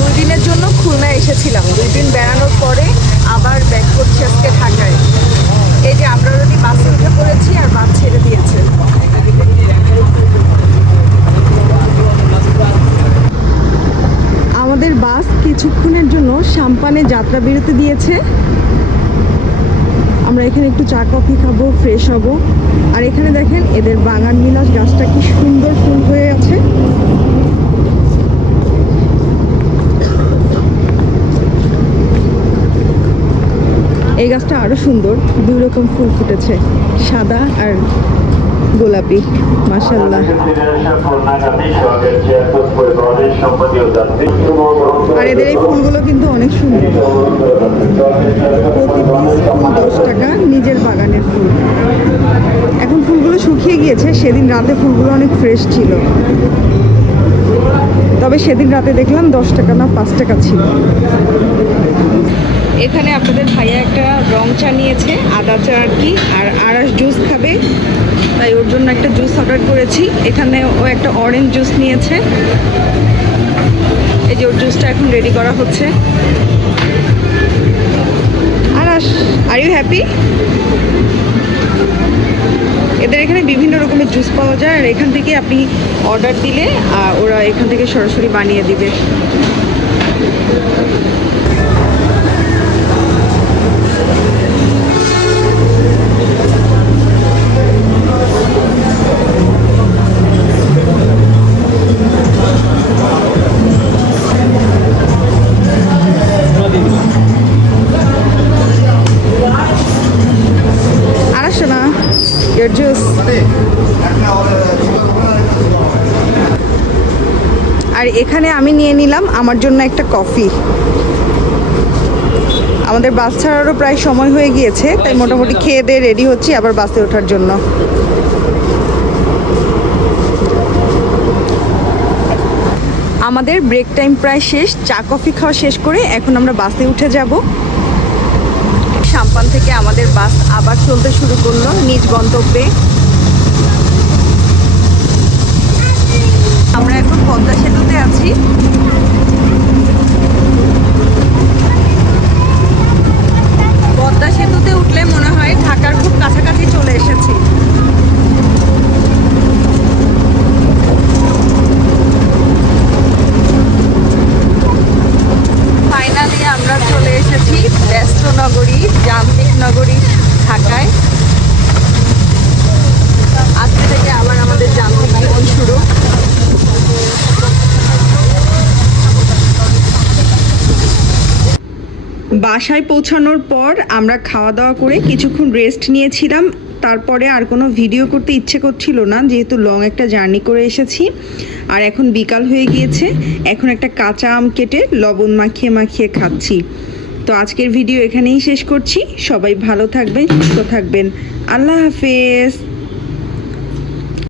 দুই দিনের জন্য খুলনা এসেছিলাম। দুই দিন বেড়ানোর পরে আবার ব্যাক করছি আজকে ঢাকায়। এই যে আমরা অলরেডি বাসে উঠে পড়েছি আর বাস ছেড়ে দিয়েছে। আমাদের বাস কিছুক্ষণের জন্য সাম্পানে যাত্রা বিরতি দিয়েছে। আমরা এখানে একটু চা, কফি খাব ফ্রেশ হব। আর এখানে দেখেন এদের বাগান বিলাস গাছটা কি সুন্দর ফুল হয়ে আছে। এই গাছটা আরও সুন্দর। দুই রকম ফুল ফুটেছে। সাদা আর গোলাপি। মাসাল্লাহ আর এদের এই ফুলগুলো কিন্তু অনেক সুন্দর। প্রতি দশ টাকা নিজের বাগানের ফুল। এখন ফুলগুলো শুকিয়ে গিয়েছে। সেদিন রাতে ফুলগুলো অনেক ফ্রেশ ছিল। তবে সেদিন রাতে দেখলাম দশ টাকা না পাঁচ টাকা ছিল। চা নিয়েছে, আদা চা আর কি, আর আড়াস জুস খাবে। তাই ওর জন্য একটা জুস অর্ডার করেছি। এখানে ও একটা অরেঞ্জ জুস নিয়েছে। এই যে ওর জুসটা এখন রেডি করা হচ্ছে। আরাস আর ইউ হ্যাপি এদের এখানে বিভিন্ন রকমের জুস পাওয়া যায়, আর এখান থেকে আপনি অর্ডার দিলে ওরা এখান থেকে সরাসরি বানিয়ে দিবে। এখানে আমি নিয়ে নিলাম আমার জন্য একটা কফি। আমাদের বাস ছাড়ারও প্রায় সময় হয়ে গিয়েছে, তাই মোটামুটি খেয়ে দিয়ে রেডি হচ্ছি আবার বাসে ওঠার জন্য। আমাদের ব্রেক টাইম প্রায় শেষ, চা, কফি খাওয়া শেষ করে এখন আমরা বাসে উঠে যাব। সাম্পান থেকে আমাদের বাস আবার চলতে শুরু করল নিজ গন্তব্যে আমরা এখন পদ্মা সেতুতে আছি। পদ্মা সেতুতে উঠলে মনে হয় ঢাকার খুব কাছাকাছি চলে এসেছি। ফাইনালি আমরা চলে এসেছি ব্যস্ত নগরী, যান্ত্রিক নগরী, ঢাকায় আজ থেকে আবার আমাদের যান্ত্রিক জীবন শুরু বাসায় পৌঁছানোর পর আমরা খাওয়া দাওয়া করে কিছুক্ষণ রেস্ট নিয়েছিলাম। তারপরে আর কোনো ভিডিও করতে ইচ্ছে করছিল না, যেহেতু লং একটা জার্নি করে এসেছি। আর এখন বিকাল হয়ে গিয়েছে, এখন একটা কাঁচা আম কেটে লবণ মাখিয়ে মাখিয়ে খাচ্ছি। তো আজকের ভিডিও এখানেই শেষ করছি। সবাই ভালো থাকবেন, সুস্থ থাকবেন। আল্লাহ হাফেজ।